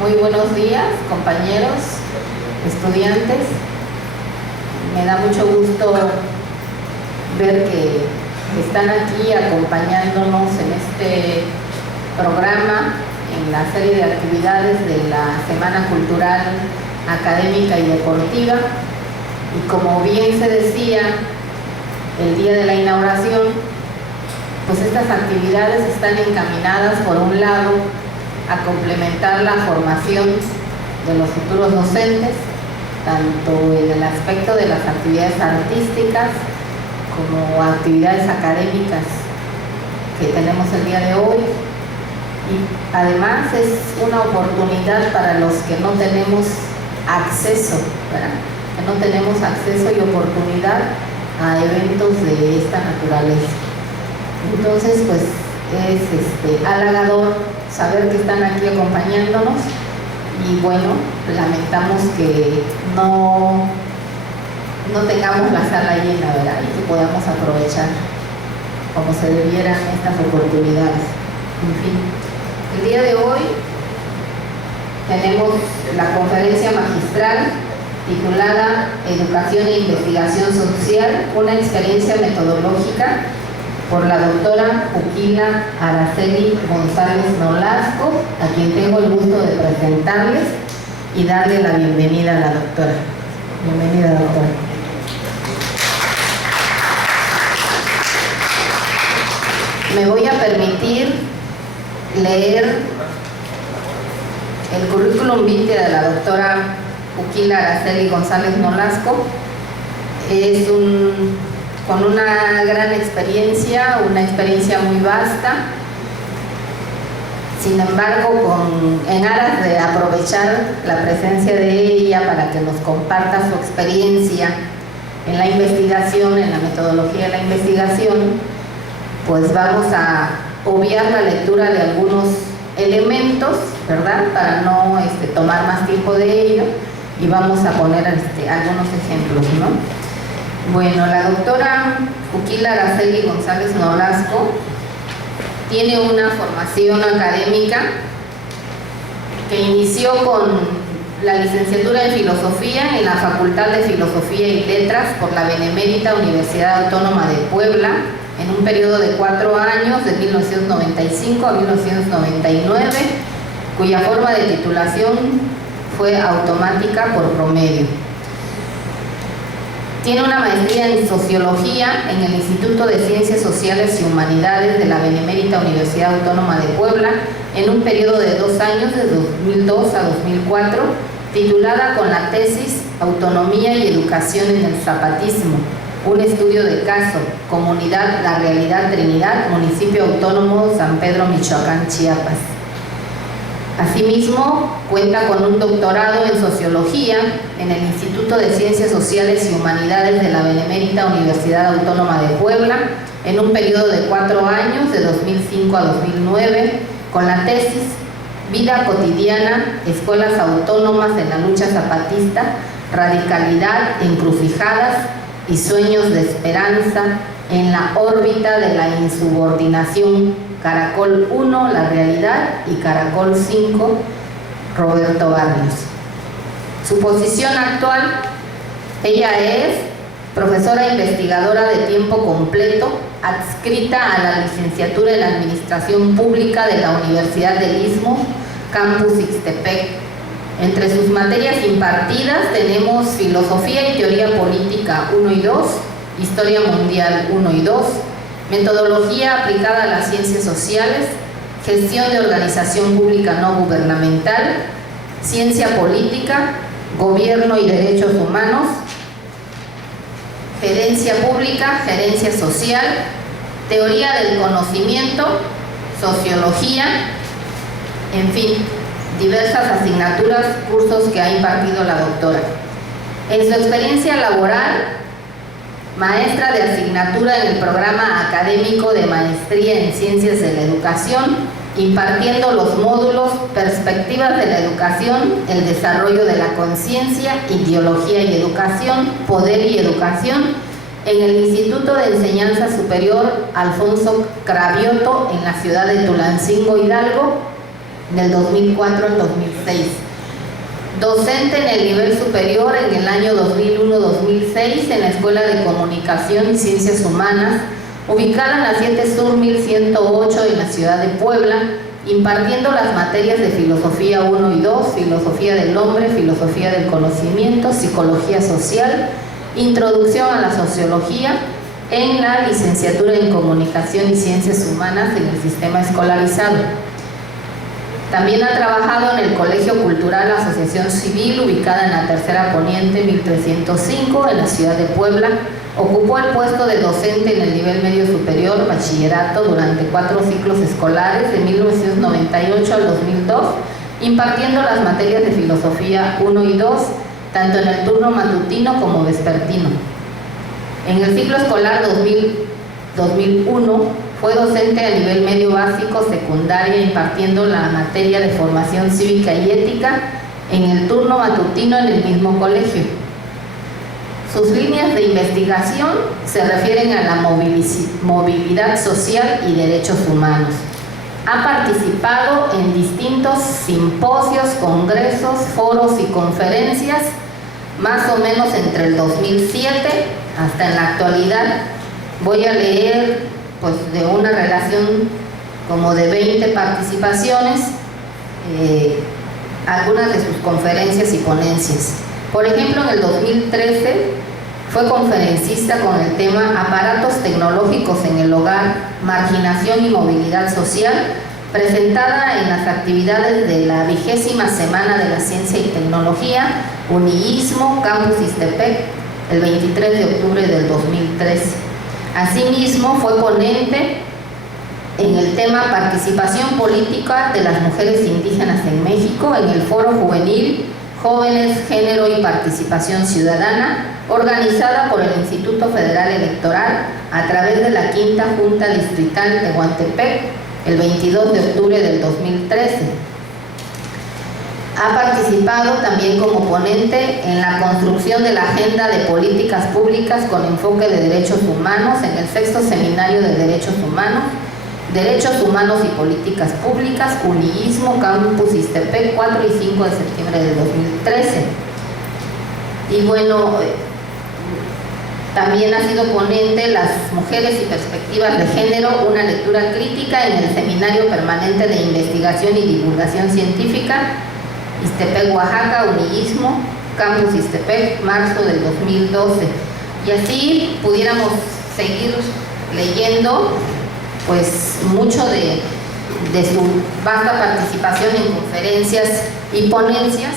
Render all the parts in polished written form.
Muy buenos días, compañeros, estudiantes. Me da mucho gusto ver que están aquí acompañándonos en este programa, en la serie de actividades de la Semana Cultural, Académica y Deportiva. Y como bien se decía, el día de la inauguración, pues estas actividades están encaminadas, por un lado, a complementar la formación de los futuros docentes, tanto en el aspecto de las actividades artísticas como actividades académicas que tenemos el día de hoy. Y además es una oportunidad para los que no tenemos acceso, ¿verdad? Que no tenemos acceso y oportunidad a eventos de esta naturaleza. Entonces, pues es halagador saber que están aquí acompañándonos y bueno, lamentamos que no tengamos la sala llena, ¿verdad? Y que podamos aprovechar como se debieran estas oportunidades. En fin, el día de hoy tenemos la conferencia magistral titulada Educación e Investigación Social, una experiencia metodológica, por la doctora Juquila Araceli González Nolasco, a quien tengo el gusto de presentarles y darle la bienvenida a la doctora. Bienvenida, doctora. Me voy a permitir leer el currículum vitae de la doctora Juquila Araceli González Nolasco. Es con una gran experiencia, una experiencia muy vasta. Sin embargo, en aras de aprovechar la presencia de ella para que nos comparta su experiencia en la investigación, en la metodología de la investigación, pues vamos a obviar la lectura de algunos elementos, ¿verdad? Para no tomar más tiempo de ello, y vamos a poner algunos ejemplos, ¿no? Bueno, la doctora Juquila Araceli González Nolasco tiene una formación académica que inició con la licenciatura en Filosofía en la Facultad de Filosofía y Letras por la Benemérita Universidad Autónoma de Puebla, en un periodo de 4 años, de 1995 a 1999, cuya forma de titulación fue automática por promedio. Tiene una maestría en Sociología en el Instituto de Ciencias Sociales y Humanidades de la Benemérita Universidad Autónoma de Puebla, en un periodo de 2 años, de 2002 a 2004, titulada con la tesis Autonomía y Educación en el Zapatismo, un estudio de caso, Comunidad La Realidad Trinidad, Municipio Autónomo San Pedro, Michoacán, Chiapas. Asimismo, cuenta con un doctorado en Sociología en el Instituto de Ciencias Sociales y Humanidades de la Benemérita Universidad Autónoma de Puebla, en un periodo de 4 años, de 2005 a 2009, con la tesis Vida Cotidiana, Escuelas Autónomas en la Lucha Zapatista, Radicalidad, Encrucijadas y Sueños de Esperanza en la órbita de la insubordinación, Caracol 1, La Realidad, y Caracol 5, Roberto Barrios. Su posición actual: ella es profesora investigadora de tiempo completo, adscrita a la licenciatura en Administración Pública de la Universidad del Istmo, Campus Ixtepec. Entre sus materias impartidas tenemos Filosofía y Teoría Política 1 y 2, Historia Mundial 1 y 2, Metodología aplicada a las ciencias sociales, Gestión de organización pública no gubernamental, Ciencia política, Gobierno y derechos humanos, Gerencia pública, Gerencia social, Teoría del conocimiento, Sociología, en fin, diversas asignaturas, cursos que ha impartido la doctora. En su experiencia laboral, maestra de asignatura en el programa académico de Maestría en Ciencias de la Educación, impartiendo los módulos Perspectivas de la Educación, el desarrollo de la conciencia, Ideología y Educación, Poder y Educación, en el Instituto de Enseñanza Superior Alfonso Cravioto, en la ciudad de Tulancingo, Hidalgo, del 2004 al 2006. Docente en el nivel superior en el año 2001-2006 en la Escuela de Comunicación y Ciencias Humanas, ubicada en la 7 Sur 1108 en la ciudad de Puebla, impartiendo las materias de Filosofía 1 y 2, Filosofía del Hombre, Filosofía del Conocimiento, Psicología Social, Introducción a la Sociología, en la Licenciatura en Comunicación y Ciencias Humanas en el sistema escolarizado. También ha trabajado en el Colegio Cultural Asociación Civil, ubicada en la Tercera Poniente 1305, en la ciudad de Puebla. Ocupó el puesto de docente en el nivel medio superior, bachillerato, durante 4 ciclos escolares, de 1998 al 2002, impartiendo las materias de Filosofía 1 y 2, tanto en el turno matutino como vespertino. En el ciclo escolar 2000-2001, fue docente a nivel medio básico, secundaria, impartiendo la materia de formación cívica y ética en el turno matutino en el mismo colegio. Sus líneas de investigación se refieren a la movilidad social y derechos humanos. Ha participado en distintos simposios, congresos, foros y conferencias, más o menos entre el 2007 hasta en la actualidad. Voy a leer pues de una relación como de 20 participaciones, algunas de sus conferencias y ponencias. Por ejemplo, en el 2013 fue conferencista con el tema Aparatos tecnológicos en el hogar, marginación y movilidad social, presentada en las actividades de la 20ª Semana de la Ciencia y Tecnología, Uniismo, Campus Ixtepec, el 23 de octubre del 2013. Asimismo, fue ponente en el tema Participación Política de las Mujeres Indígenas en México en el Foro Juvenil Jóvenes, Género y Participación Ciudadana, organizada por el Instituto Federal Electoral a través de la 5ª Junta Distrital de Tehuantepec, el 22 de octubre del 2013. Ha participado también como ponente en la construcción de la Agenda de Políticas Públicas con enfoque de Derechos Humanos en el 6º Seminario de Derechos Humanos, Derechos Humanos y Políticas Públicas, Uniismo, Campus Ixtepec, 4 y 5 de septiembre del 2013. Y bueno, también ha sido ponente Las Mujeres y Perspectivas de Género, una lectura crítica en el Seminario Permanente de Investigación y Divulgación Científica, Ixtepec, Oaxaca, Uniismo, Campus Ixtepec, marzo del 2012. Y así pudiéramos seguir leyendo pues mucho de su vasta participación en conferencias y ponencias,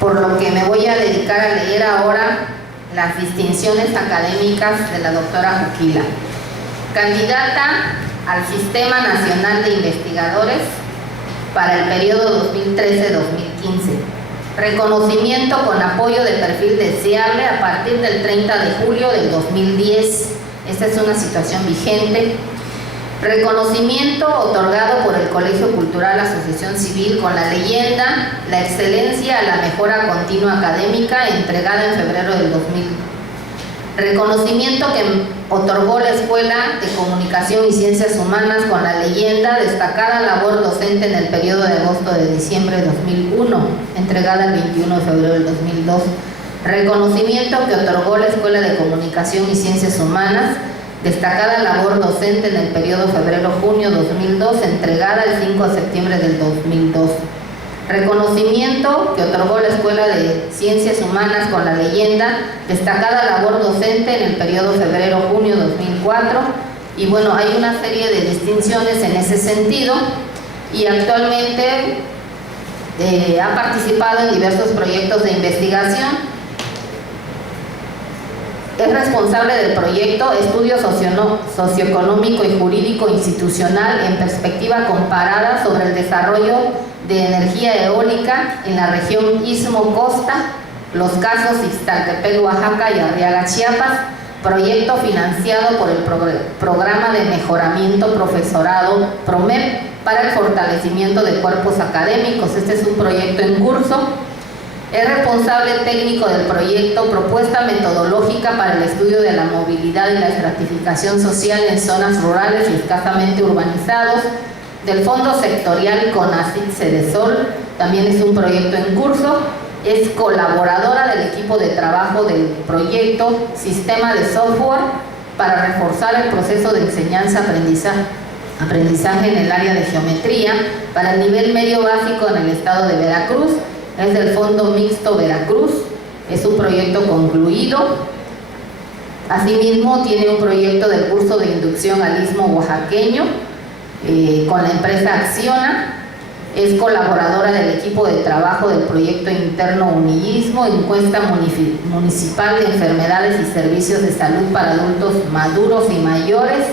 por lo que me voy a dedicar a leer ahora las distinciones académicas de la doctora Juquila. Candidata al Sistema Nacional de Investigadores para el periodo 2013-2015. Reconocimiento con apoyo de perfil deseable a partir del 30 de julio del 2010. Esta es una situación vigente. Reconocimiento otorgado por el Colegio Cultural Asociación Civil con la leyenda La excelencia a la mejora continua académica, entregada en febrero del 2000. Reconocimiento que otorgó la Escuela de Comunicación y Ciencias Humanas con la leyenda Destacada labor docente en el periodo de agosto de diciembre de 2001, entregada el 21 de febrero del 2002. Reconocimiento que otorgó la Escuela de Comunicación y Ciencias Humanas, destacada labor docente en el periodo febrero-junio 2002, entregada el 5 de septiembre del 2002. Reconocimiento que otorgó la Escuela de Ciencias Humanas con la leyenda, destacada labor docente en el periodo febrero-junio 2004. Y bueno, hay una serie de distinciones en ese sentido, y actualmente ha participado en diversos proyectos de investigación. Es responsable del proyecto Estudio Socioeconómico y Jurídico Institucional en perspectiva comparada sobre el desarrollo de energía eólica en la región Istmo-Costa, los casos Ixtaltepec, Oaxaca y Arriaga, Chiapas, proyecto financiado por el Programa de Mejoramiento Profesorado PROMEP para el fortalecimiento de cuerpos académicos. Este es un proyecto en curso. Es responsable técnico del proyecto Propuesta Metodológica para el Estudio de la Movilidad y la Estratificación Social en Zonas Rurales y Escasamente Urbanizados, del Fondo Sectorial CONACYT Cedesol, también es un proyecto en curso. Es colaboradora del equipo de trabajo del proyecto Sistema de Software para reforzar el proceso de enseñanza-aprendizaje en el área de geometría para el nivel medio básico en el estado de Veracruz. Es del Fondo Mixto Veracruz, es un proyecto concluido. Asimismo, tiene un proyecto del curso de inducción al Istmo Oaxaqueño con la empresa Acciona. Es colaboradora del equipo de trabajo del proyecto interno Uniismo, encuesta municipal de enfermedades y servicios de salud para adultos maduros y mayores,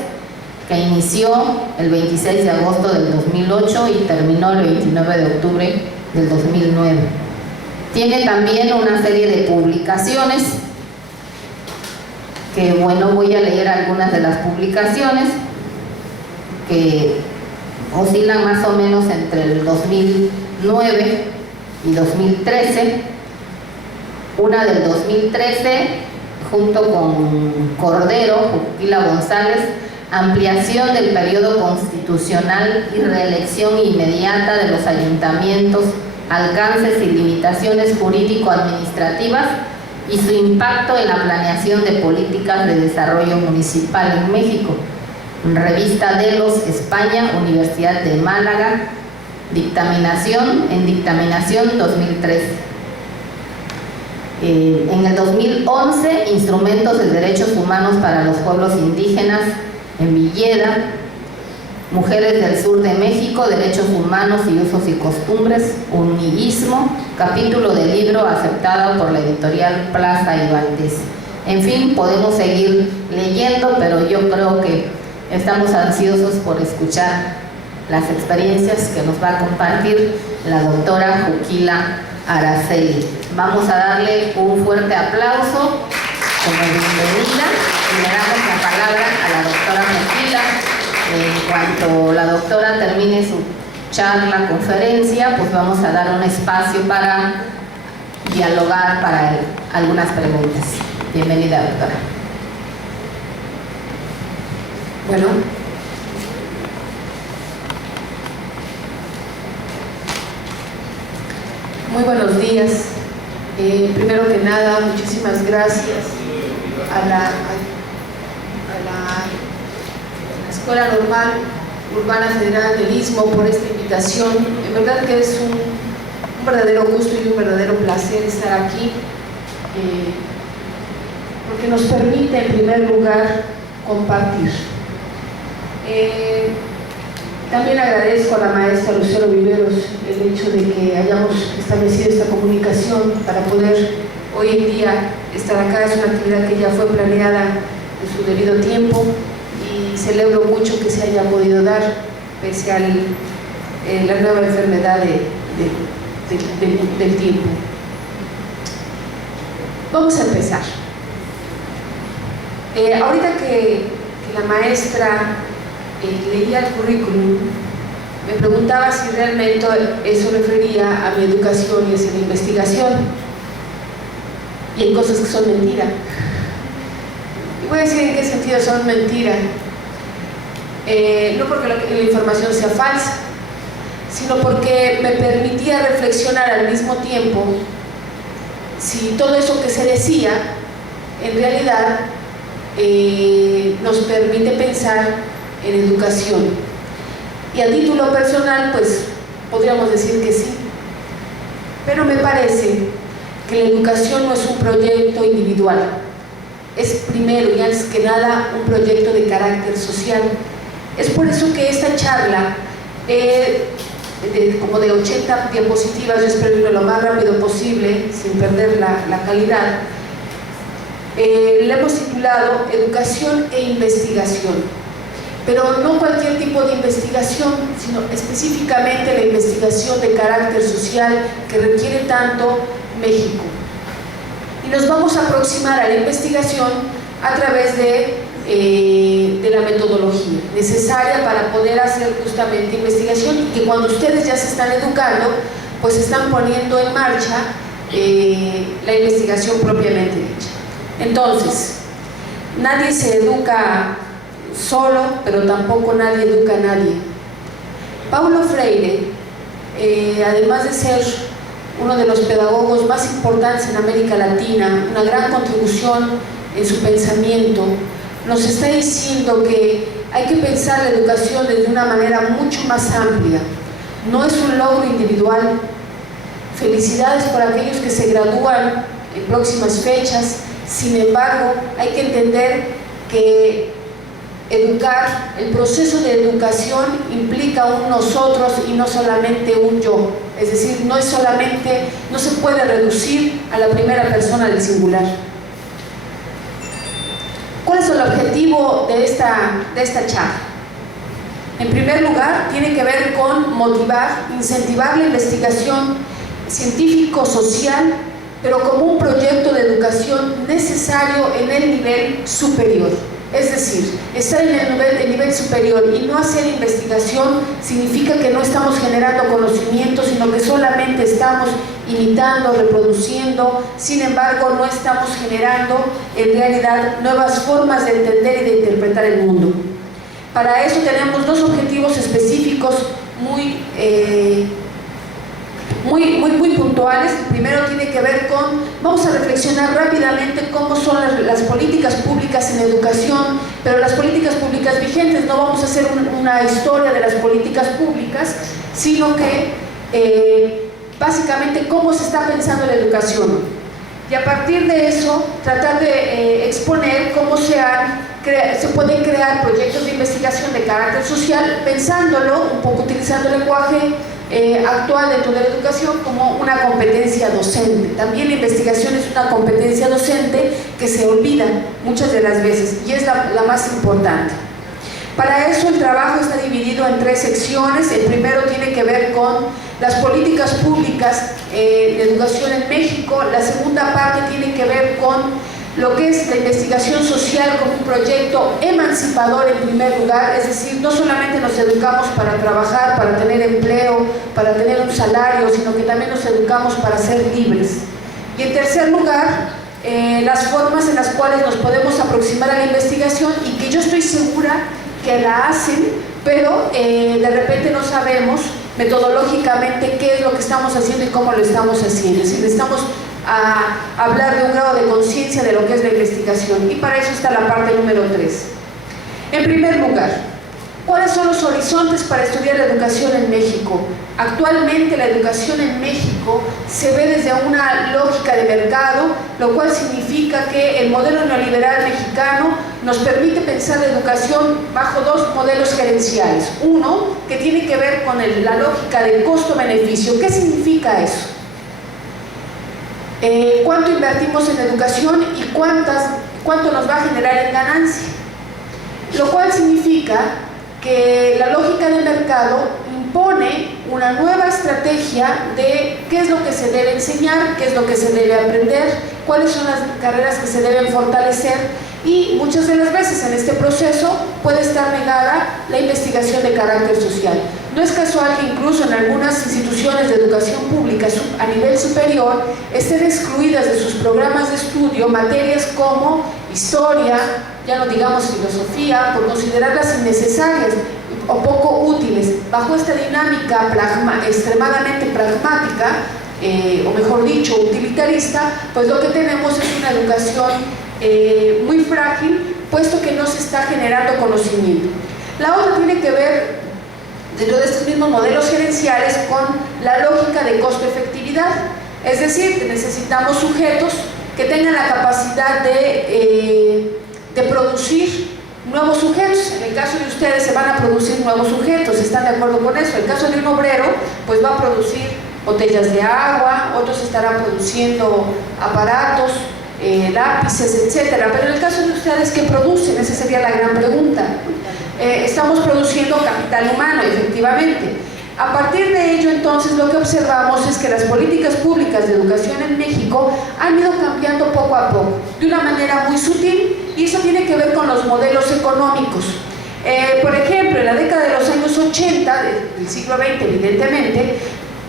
que inició el 26 de agosto del 2008 y terminó el 29 de octubre del 2009. Tiene también una serie de publicaciones, que bueno, voy a leer algunas de las publicaciones, que oscilan más o menos entre el 2009 y 2013. Una del 2013, junto con Cordero, Juquila González, ampliación del periodo constitucional y reelección inmediata de los ayuntamientos, alcances y limitaciones jurídico-administrativas y su impacto en la planeación de políticas de desarrollo municipal en México. Revista Delos, España, Universidad de Málaga, dictaminación 2013. En el 2011, Instrumentos de Derechos Humanos para los Pueblos Indígenas en Villeda, Mujeres del Sur de México, Derechos Humanos y Usos y Costumbres, Uniismo, capítulo del libro aceptado por la editorial Plaza y Valdés. En fin, podemos seguir leyendo, pero yo creo que estamos ansiosos por escuchar las experiencias que nos va a compartir la doctora Juquila Araceli. Vamos a darle un fuerte aplauso como bienvenida y le damos la palabra a la doctora Juquila. En cuanto la doctora termine su charla, conferencia, pues vamos a dar un espacio para dialogar, para algunas preguntas. Bienvenida, doctora. Bueno, muy buenos días. Primero que nada, muchísimas gracias a la Escuela Normal Urbana Federal del Istmo por esta invitación. En verdad que es un verdadero gusto y un verdadero placer estar aquí, porque nos permite en primer lugar compartir. También agradezco a la maestra Lucero Viveros el hecho de que hayamos establecido esta comunicación para poder hoy en día estar acá. Es una actividad que ya fue planeada en su debido tiempo y celebro mucho que se haya podido dar pese a la nueva enfermedad del tiempo. Vamos a empezar. Ahorita que la maestra leía el currículum, me preguntaba si realmente eso refería a mi educación y hacia la investigación, y hay cosas que son mentira. Y voy a decir en qué sentido son mentira. No porque la información sea falsa, sino porque me permitía reflexionar al mismo tiempo si todo eso que se decía en realidad nos permite pensar en educación. Y a título personal, pues podríamos decir que sí, pero me parece que la educación no es un proyecto individual, es primero y antes que nada un proyecto de carácter social. Es por eso que esta charla, como de 80 diapositivas, yo espero irlo lo más rápido posible sin perder la calidad, le hemos titulado Educación e Investigación. Pero no cualquier tipo de investigación, sino específicamente la investigación de carácter social que requiere tanto México. Y nos vamos a aproximar a la investigación a través de la metodología necesaria para poder hacer justamente investigación, y que cuando ustedes ya se están educando, pues están poniendo en marcha la investigación propiamente dicha. Entonces, nadie se educa solo, pero tampoco nadie educa a nadie. Paulo Freire, además de ser uno de los pedagogos más importantes en América Latina, una gran contribución en su pensamiento, nos está diciendo que hay que pensar la educación desde una manera mucho más amplia. No es un logro individual. Felicidades por aquellos que se gradúan en próximas fechas. Sin embargo, hay que entender que educar, el proceso de educación implica un nosotros y no solamente un yo. Es decir, no se puede reducir a la primera persona del singular. ¿Cuál es el objetivo de esta charla? En primer lugar, tiene que ver con motivar, incentivar la investigación científico-social, pero como un proyecto de educación necesario en el nivel superior. Es decir, estar en el nivel superior y no hacer investigación significa que no estamos generando conocimiento, sino que solamente estamos imitando, reproduciendo. Sin embargo, no estamos generando en realidad nuevas formas de entender y de interpretar el mundo. Para eso tenemos dos objetivos específicos muy puntuales. El primero tiene que ver con, vamos a reflexionar rápidamente cómo son las políticas públicas en educación, pero las políticas públicas vigentes. No vamos a hacer una historia de las políticas públicas, sino que básicamente cómo se está pensando la educación. Y a partir de eso, tratar de exponer cómo se pueden crear proyectos de investigación de carácter social, pensándolo, un poco utilizando el lenguaje actual dentro de la educación como una competencia docente. También la investigación es una competencia docente que se olvida muchas de las veces y es la más importante. Para eso el trabajo está dividido en tres secciones. El primero tiene que ver con las políticas públicas de educación en México. La segunda parte tiene que ver con lo que es la investigación social como un proyecto emancipador en primer lugar, es decir, no solamente nos educamos para trabajar, para tener empleo, para tener un salario, sino que también nos educamos para ser libres. Y en tercer lugar, las formas en las cuales nos podemos aproximar a la investigación y que yo estoy segura que la hacen, pero de repente no sabemos metodológicamente qué es lo que estamos haciendo y cómo lo estamos haciendo. Es decir, necesitamos hablar de un grado de conciencia de lo que es la investigación, y para eso está la parte número 3. En primer lugar, ¿cuáles son los horizontes para estudiar la educación en México? Actualmente la educación en México se ve desde una lógica de mercado, lo cual significa que el modelo neoliberal mexicano nos permite pensar la educación bajo dos modelos gerenciales. Uno, que tiene que ver con la lógica del costo-beneficio. ¿Qué significa eso? ¿Cuánto invertimos en educación y cuánto nos va a generar en ganancia? Lo cual significa que la lógica del mercado impone una nueva estrategia de qué es lo que se debe enseñar, qué es lo que se debe aprender, cuáles son las carreras que se deben fortalecer, y muchas de las veces en este proceso puede estar negada la investigación de carácter social. No es casual que incluso en algunas instituciones de educación pública a nivel superior estén excluidas de sus programas de estudio materias como historia, ya no digamos filosofía, por considerarlas innecesarias o poco útiles. Bajo esta dinámica extremadamente pragmática, o mejor dicho, utilitarista, pues lo que tenemos es una educación muy frágil, puesto que no se está generando conocimiento. La otra tiene que ver, dentro de estos mismos modelos gerenciales, con la lógica de costo-efectividad. Es decir, que necesitamos sujetos que tengan la capacidad de producir nuevos sujetos. En el caso de ustedes se van a producir nuevos sujetos, ¿están de acuerdo con eso? En el caso de un obrero, pues va a producir botellas de agua, otros estarán produciendo aparatos, lápices, etcétera. Pero en el caso de ustedes, ¿qué producen? Esa sería la gran pregunta. Estamos produciendo capital humano, efectivamente. A partir de ello, entonces, lo que observamos es que las políticas públicas de educación en México han ido cambiando poco a poco, de una manera muy sutil, y eso tiene que ver con los modelos económicos. Por ejemplo, en la década de los años 80 del siglo XX, evidentemente,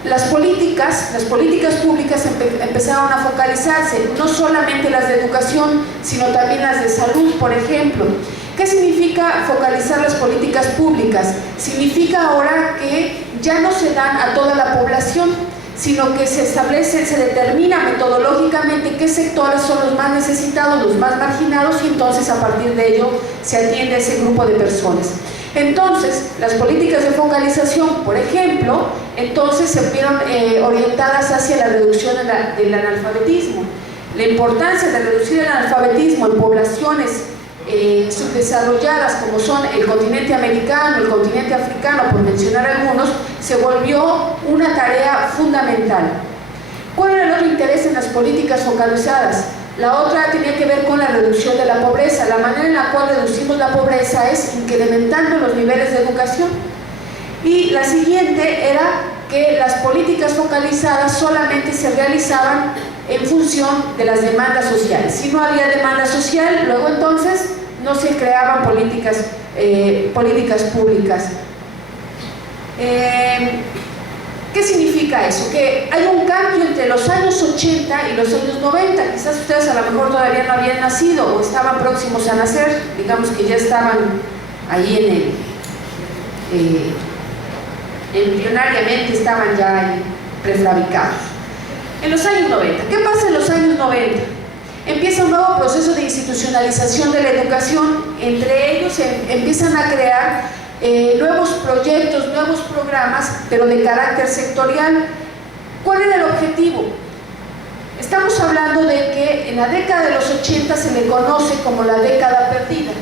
las políticas públicas empezaron a focalizarse, no solamente las de educación, sino también las de salud, por ejemplo. ¿Qué significa focalizar las políticas públicas? Significa ahora que ya no se dan a toda la población, sino que se establece, se determina metodológicamente qué sectores son los más necesitados, los más marginados, y entonces a partir de ello se atiende a ese grupo de personas. Entonces, las políticas de focalización, por ejemplo, entonces se vieron orientadas hacia la reducción del analfabetismo. La importancia de reducir el analfabetismo en poblaciones subdesarrolladas como son el continente americano, el continente africano, por mencionar algunos, se volvió una tarea fundamental. ¿Cuál era el otro interés en las políticas focalizadas? La otra tenía que ver con la reducción de la pobreza. La manera en la cual reducimos la pobreza es incrementando los niveles de educación. Y la siguiente era que las políticas focalizadas solamente se realizaban en función de las demandas sociales. Si no había demanda social, luego entonces no se creaban políticas públicas. ¿Qué significa eso? Que hay un cambio entre los años 80 y los años 90. Quizás ustedes a lo mejor todavía no habían nacido o estaban próximos a nacer, digamos que ya estaban ahí embrionariamente estaban ya ahí prefabricados. En los años 90, ¿qué pasa en los años 90? Empieza un nuevo proceso de institucionalización de la educación. Entre ellos empiezan a crear nuevos proyectos, nuevos programas, pero de carácter sectorial. ¿Cuál era el objetivo? Estamos hablando de que en la década de los 80 se le conoce como la década perdida.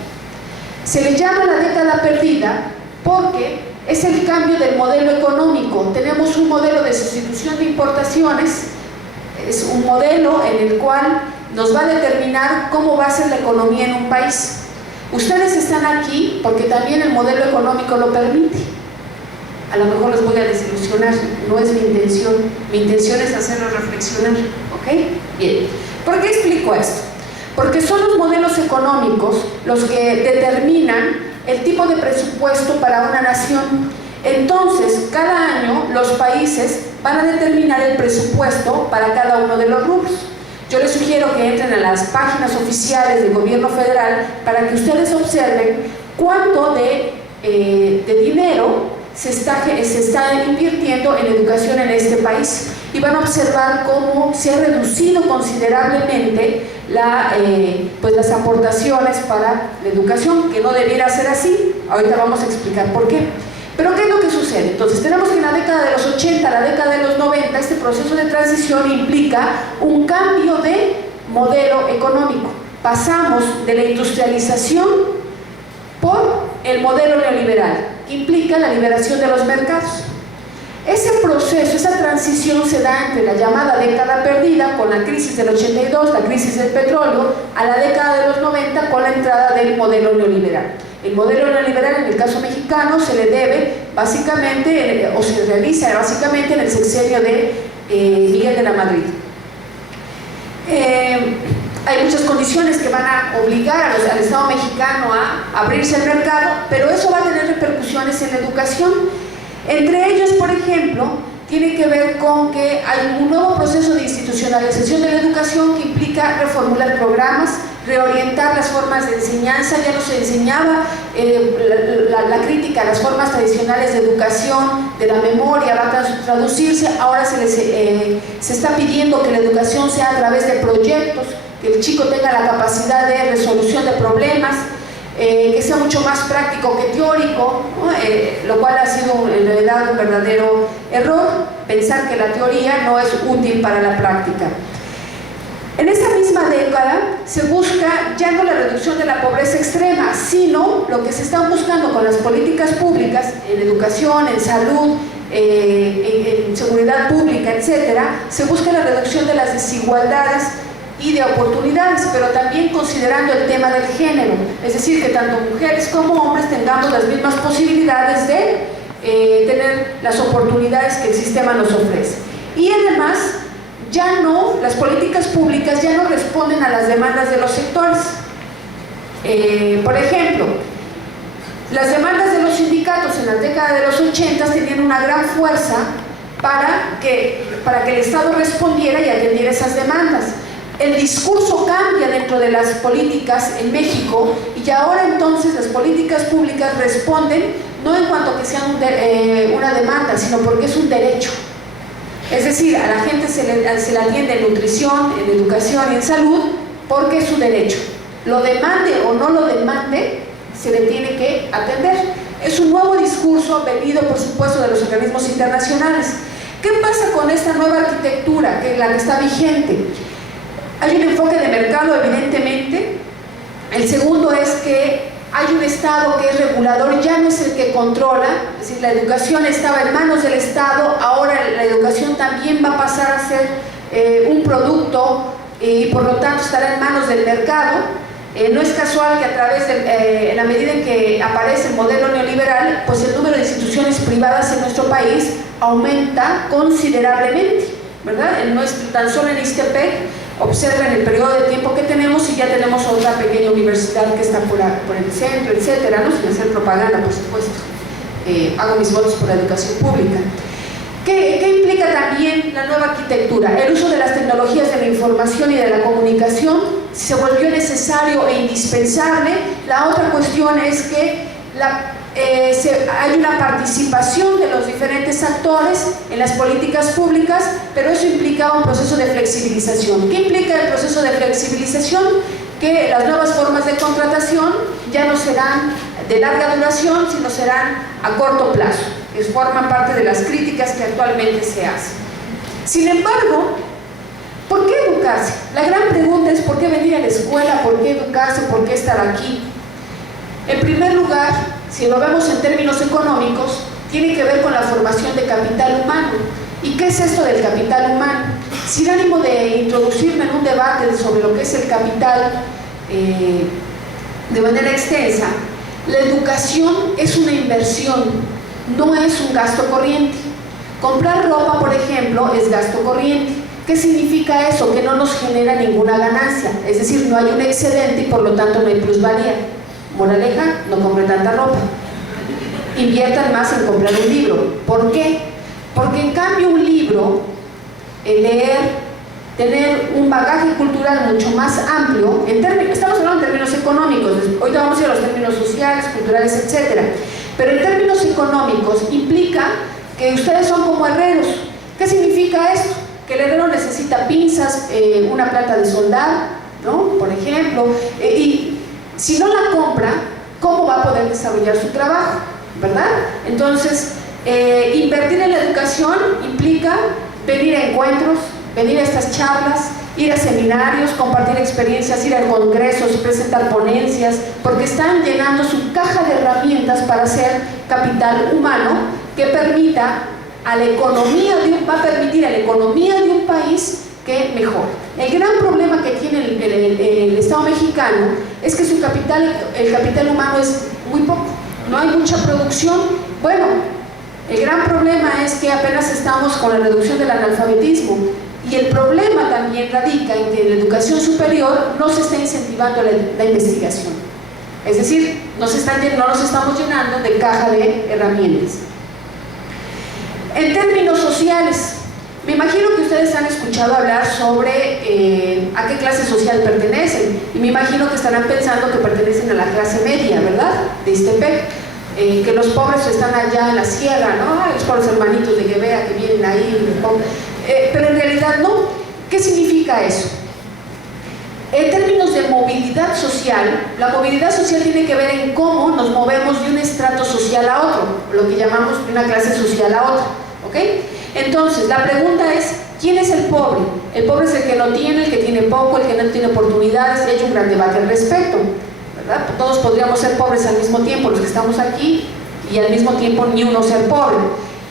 Se le llama la década perdida porque es el cambio del modelo económico. Tenemos un modelo de sustitución de importaciones, es un modelo en el cual nos va a determinar cómo va a ser la economía en un país. Ustedes están aquí porque también el modelo económico lo permite. A lo mejor les voy a desilusionar, no es mi intención es hacerlos reflexionar, ¿ok? Bien, ¿por qué explico esto? Porque son los modelos económicos los que determinan el tipo de presupuesto para una nación. Entonces, cada año los países van a determinar el presupuesto para cada uno de los rubros. Yo les sugiero que entren a las páginas oficiales del gobierno federal para que ustedes observen cuánto de dinero se está invirtiendo en educación en este país, y van a observar cómo se ha reducido considerablemente las aportaciones para la educación, que no debiera ser así. Ahorita vamos a explicar por qué. Pero ¿qué es lo que sucede? Entonces tenemos que en la década de los 80, la década de los 90, este proceso de transición implica un cambio de modelo económico. Pasamos de la industrialización por el modelo neoliberal, que implica la liberación de los mercados. Ese proceso, esa transición se da entre la llamada década perdida, con la crisis del 82, la crisis del petróleo, a la década de los 90 con la entrada del modelo neoliberal. El modelo neoliberal en el caso mexicano se le debe básicamente, o se realiza básicamente en el sexenio de Miguel de la Madrid. Hay muchas condiciones que van a obligar al Estado mexicano a abrirse al mercado, pero eso va a tener repercusiones en la educación. Entre ellos, por ejemplo, tiene que ver con que hay un nuevo proceso de institucionalización de la educación que implica reformular programas, reorientar las formas de enseñanza. Ya no se enseñaba la crítica a las formas tradicionales de educación, de la memoria, va a traducirse. Ahora se está pidiendo que la educación sea a través de proyectos, que el chico tenga la capacidad de resolución de problemas, que sea mucho más práctico que teórico, ¿no? Lo cual ha sido en realidad un verdadero error, pensar que la teoría no es útil para la práctica. En esa misma década se busca ya no la reducción de la pobreza extrema, sino lo que se está buscando con las políticas públicas en educación, en salud, en seguridad pública, etcétera. Se busca la reducción de las desigualdades y de oportunidades, pero también considerando el tema del género, es decir, que tanto mujeres como hombres tengamos las mismas posibilidades de tener las oportunidades que el sistema nos ofrece. Y además, ya no, las políticas públicas ya no responden a las demandas de los sectores. Por ejemplo, las demandas de los sindicatos en la década de los 80 tenían una gran fuerza para que el Estado respondiera y atendiera esas demandas. el discurso cambia dentro de las políticas en México y ahora entonces las políticas públicas responden no en cuanto a que sea una demanda, sino porque es un derecho. Es decir, a la gente se le atiende en nutrición, en educación y en salud porque es su derecho. Lo demande o no lo demande, se le tiene que atender. Es un nuevo discurso venido, por supuesto, de los organismos internacionales. ¿Qué pasa con esta nueva arquitectura, que es la que está vigente? Hay un enfoque de mercado, evidentemente. El segundo es que hay un Estado que es regulador, ya no es el que controla. Es decir, la educación estaba en manos del Estado, ahora la educación también va a pasar a ser un producto y por lo tanto estará en manos del mercado. No es casual que a través de, en la medida en que aparece el modelo neoliberal, pues el número de instituciones privadas en nuestro país aumenta considerablemente, ¿verdad? Tan solo en Ixtepec, observen el periodo de tiempo que tenemos y ya tenemos otra pequeña universidad que está por el centro, etcétera, ¿no? Sin hacer propaganda, por supuesto. Hago mis votos por la educación pública. ¿Qué implica también la nueva arquitectura? El uso de las tecnologías de la información y de la comunicación se volvió necesario e indispensable. La otra cuestión es que hay una participación de los diferentes actores en las políticas públicas, pero eso implica un proceso de flexibilización. ¿Qué implica el proceso de flexibilización? Que las nuevas formas de contratación ya no serán de larga duración, sino serán a corto plazo, que forman parte de las críticas que actualmente se hacen. Sin embargo, ¿por qué educarse? La gran pregunta es ¿por qué venir a la escuela? ¿Por qué educarse? ¿Por qué estar aquí? En primer lugar, si lo vemos en términos económicos, tiene que ver con la formación de capital humano. ¿Y qué es esto del capital humano? Sin ánimo de introducirme en un debate sobre lo que es el capital de manera extensa, la educación es una inversión, no es un gasto corriente. Comprar ropa, por ejemplo, es gasto corriente. ¿Qué significa eso? Que no nos genera ninguna ganancia, es decir, no hay un excedente y por lo tanto no hay plusvalía. Moraleja, no compre tanta ropa. Inviertan más en comprar un libro. ¿Por qué? Porque en cambio un libro, leer, tener un bagaje cultural mucho más amplio, estamos hablando en términos económicos, hoy vamos a ir a los términos sociales, culturales, etc. Pero en términos económicos implica que ustedes son como herreros. ¿Qué significa esto? Que el herrero necesita pinzas, una plata de soldar, ¿no? Por ejemplo, y si no la compra, ¿cómo va a poder desarrollar su trabajo? ¿Verdad? Entonces, invertir en la educación implica venir a encuentros, venir a estas charlas, ir a seminarios, compartir experiencias, ir a congresos, presentar ponencias, porque están llenando su caja de herramientas para hacer capital humano que permita a la economía va a permitir a la economía de un país que mejore. El gran problema que tiene el Estado mexicano es que el capital humano es muy poco, no hay mucha producción. Bueno, el gran problema es que apenas estamos con la reducción del analfabetismo y el problema también radica en que en la educación superior no se está incentivando la investigación, es decir, no nos estamos llenando de caja de herramientas. En términos sociales, me imagino que ustedes han escuchado hablar sobre a qué clase social pertenecen y me imagino que estarán pensando que pertenecen a la clase media, ¿verdad? De Ixtepec, que los pobres están allá en la sierra, ¿no? Los pobres hermanitos de Guevea que vienen ahí, pero en realidad no. ¿Qué significa eso? En términos de movilidad social, la movilidad social tiene que ver en cómo nos movemos de un estrato social a otro, lo que llamamos de una clase social a otra, ¿ok? Entonces, la pregunta es, ¿quién es el pobre? El pobre es el que no tiene, el que tiene poco, el que no tiene oportunidades, y hay un gran debate al respecto, ¿verdad? Todos podríamos ser pobres al mismo tiempo, los que estamos aquí, y al mismo tiempo ni uno ser pobre.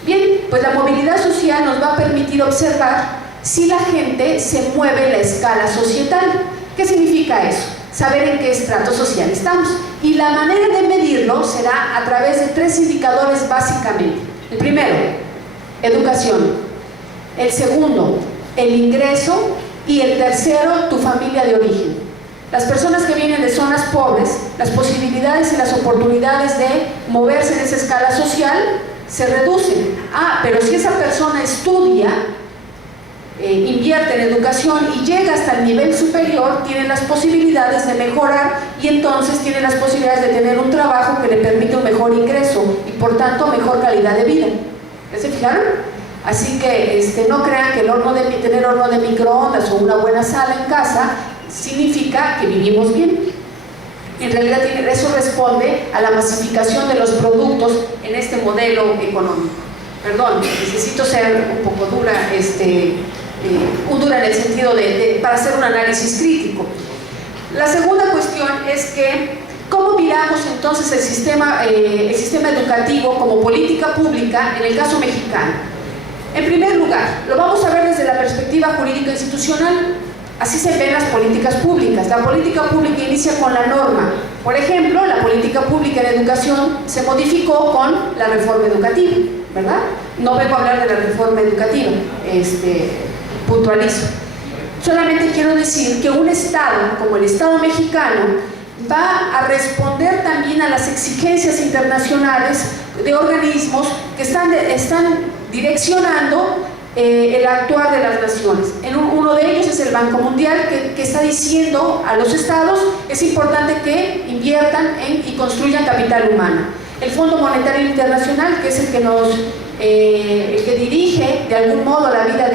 Bien, pues la movilidad social nos va a permitir observar si la gente se mueve en la escala societal. ¿Qué significa eso? Saber en qué estrato social estamos. Y la manera de medirlo será a través de 3 indicadores básicamente. El primero, educación. El segundo, el ingreso. Y el tercero, tu familia de origen. Las personas que vienen de zonas pobres, las posibilidades y las oportunidades de moverse en esa escala social se reducen. Pero si esa persona estudia, invierte en educación y llega hasta el nivel superior, tiene las posibilidades de mejorar y entonces tiene las posibilidades de tener un trabajo que le permite un mejor ingreso y por tanto mejor calidad de vida. ¿Ya se fijaron? Así que no crean que tener horno de microondas o una buena sala en casa significa que vivimos bien. En realidad eso responde a la masificación de los productos en este modelo económico. Perdón, necesito ser un poco dura, dura en el sentido para hacer un análisis crítico. La segunda cuestión es que, ¿cómo miramos entonces el sistema educativo como política pública en el caso mexicano? En primer lugar, lo vamos a ver desde la perspectiva jurídica institucional. Así se ven las políticas públicas. La política pública inicia con la norma. Por ejemplo, la política pública en educación se modificó con la reforma educativa, ¿verdad? No vengo a hablar de la reforma educativa, puntualizo. Solamente quiero decir que un Estado, como el Estado mexicano, va a responder también a las exigencias internacionales de organismos que están direccionando el actuar de las naciones. Uno de ellos es el Banco Mundial, que está diciendo a los estados es importante que inviertan y construyan capital humano. El Fondo Monetario Internacional, que es el que dirige de algún modo la vida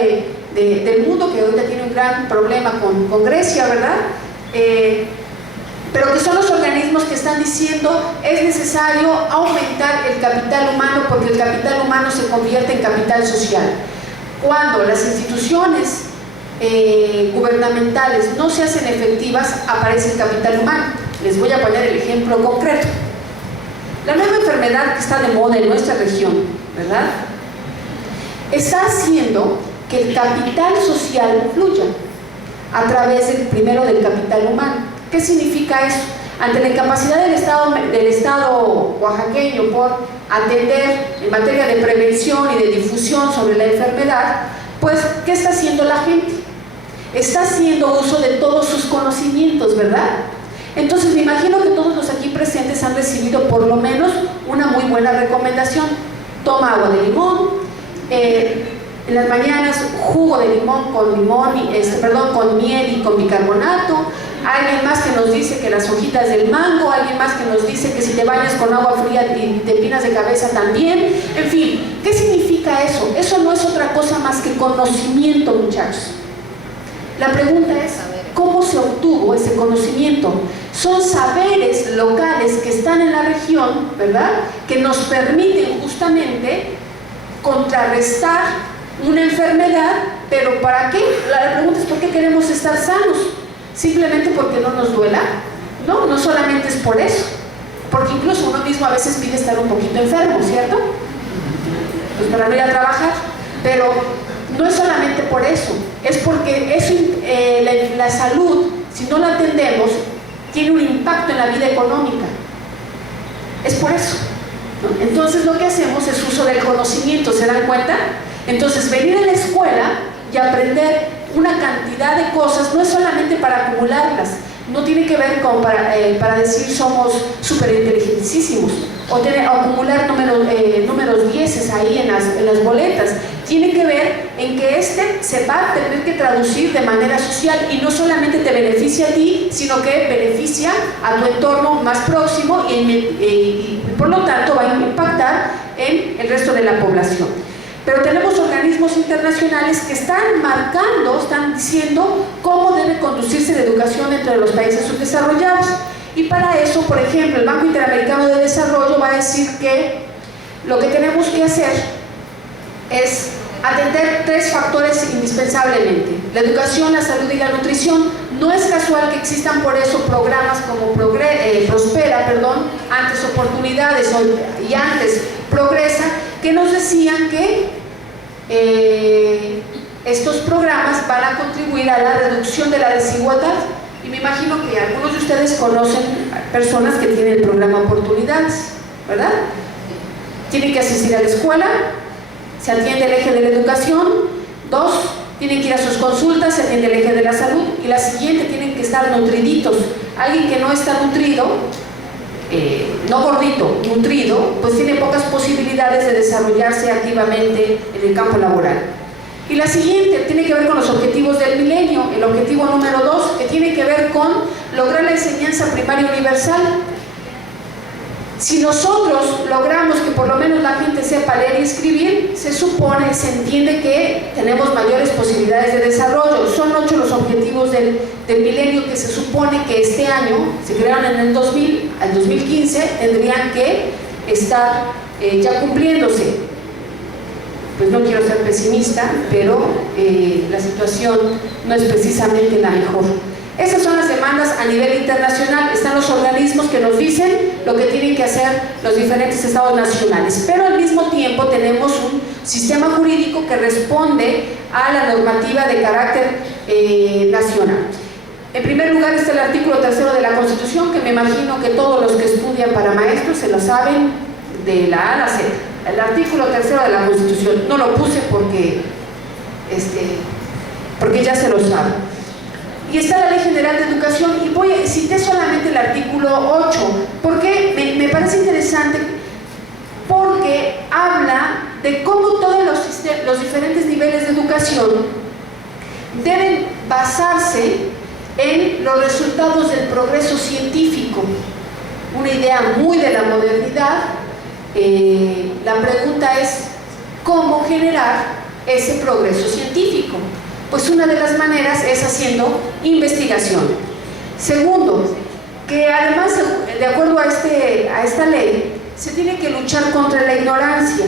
del mundo, que ahorita tiene un gran problema con Grecia, ¿verdad? Pero que son los organismos que están diciendo es necesario aumentar el capital humano porque el capital humano se convierte en capital social. Cuando las instituciones gubernamentales no se hacen efectivas, aparece el capital humano. Les voy a poner el ejemplo concreto. La nueva enfermedad que está de moda en nuestra región, ¿verdad?, está haciendo que el capital social fluya a través primero del capital humano. ¿Qué significa eso? Ante la incapacidad del Estado oaxaqueño por atender en materia de prevención y de difusión sobre la enfermedad, pues, ¿qué está haciendo la gente? Está haciendo uso de todos sus conocimientos, ¿verdad? Entonces me imagino que todos los aquí presentes han recibido por lo menos una muy buena recomendación. Toma agua de limón, en las mañanas jugo de limón con miel y con bicarbonato. Alguien más que nos dice que las hojitas del mango, alguien más que nos dice que si te bañas con agua fría te empinas de cabeza también. En fin, ¿qué significa eso? Eso no es otra cosa más que conocimiento, muchachos. La pregunta es, ¿cómo se obtuvo ese conocimiento? Son saberes locales que están en la región, ¿verdad?, que nos permiten justamente contrarrestar una enfermedad. ¿Pero para qué? La pregunta es, ¿por qué queremos estar sanos? ¿Simplemente porque no nos duela? No, no solamente es por eso, porque incluso uno mismo a veces pide estar un poquito enfermo, ¿cierto? Pues para no ir a trabajar. Pero no es solamente por eso, es porque eso, la salud, si no la atendemos, tiene un impacto en la vida económica. Es por eso, ¿no? Entonces lo que hacemos es uso del conocimiento, ¿se dan cuenta? Entonces venir a la escuela y aprender una cantidad de cosas no es solamente para acumularlas, no tiene que ver con para decir somos súper inteligentísimos o acumular números dieces ahí en las boletas. Tiene que ver en que se va a tener que traducir de manera social y no solamente te beneficia a ti, sino que beneficia a tu entorno más próximo y por lo tanto va a impactar en el resto de la población. Pero tenemos organismos internacionales que están diciendo cómo debe conducirse la educación dentro de los países subdesarrollados. Y para eso, por ejemplo, el Banco Interamericano de Desarrollo va a decir que lo que tenemos que hacer es atender 3 factores indispensablemente: la educación, la salud y la nutrición. No es casual que existan por eso programas como Prospera, antes Oportunidades y antes Progresa, que nos decían que estos programas van a contribuir a la reducción de la desigualdad. Y me imagino que algunos de ustedes conocen personas que tienen el programa Oportunidades, ¿verdad? Tienen que asistir a la escuela, se atiende el eje de la educación, 2, tienen que ir a sus consultas, se atiende el eje de la salud, y la siguiente, tienen que estar nutriditos. Alguien que no está nutrido, no gordito, nutrido, pues tiene pocas posibilidades de desarrollarse activamente en el campo laboral. Y la siguiente tiene que ver con los objetivos del milenio, el objetivo número 2, que tiene que ver con lograr la enseñanza primaria universal. Si nosotros logramos que por lo menos la gente sepa leer y escribir, se supone, se entiende que tenemos mayores posibilidades de desarrollo. Son 8 los objetivos del milenio que se supone que este año, se crearon en el 2000, al 2015, tendrían que estar ya cumpliéndose. Pues no quiero ser pesimista, pero la situación no es precisamente la mejor. Esas son las demandas a nivel internacional. Están los organismos que nos dicen lo que tienen que hacer los diferentes estados nacionales, pero al mismo tiempo tenemos un sistema jurídico que responde a la normativa de carácter nacional. En primer lugar está el artículo 3 de la Constitución, que me imagino que todos los que estudian para maestros se lo saben de la A a la Z. El artículo 3 de la Constitución, no lo puse porque ya se lo saben. Y está la Ley General de Educación, y cité solamente el artículo 8, porque me parece interesante, porque habla de cómo todos los diferentes niveles de educación deben basarse en los resultados del progreso científico. Una idea muy de la modernidad. La pregunta es, ¿cómo generar ese progreso científico? Pues una de las maneras es haciendo investigación. Segundo, que además, de acuerdo a esta ley, se tiene que luchar contra la ignorancia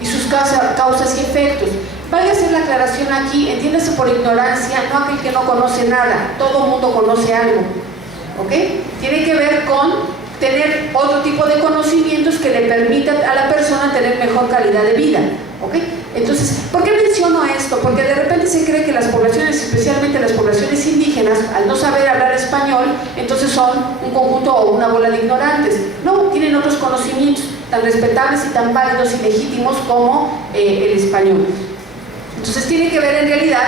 y sus causas y efectos. Vaya a hacer la aclaración aquí, entiéndase por ignorancia, no aquel que no conoce nada, todo mundo conoce algo, ¿ok? Tiene que ver con tener otro tipo de conocimientos que le permitan a la persona tener mejor calidad de vida, ¿ok? Entonces, ¿por qué menciono esto? Porque de repente se cree que las poblaciones, especialmente las poblaciones indígenas, al no saber hablar español, entonces son un conjunto o una bola de ignorantes. No, tienen otros conocimientos tan respetables y tan válidos y legítimos como el español. Entonces tiene que ver en realidad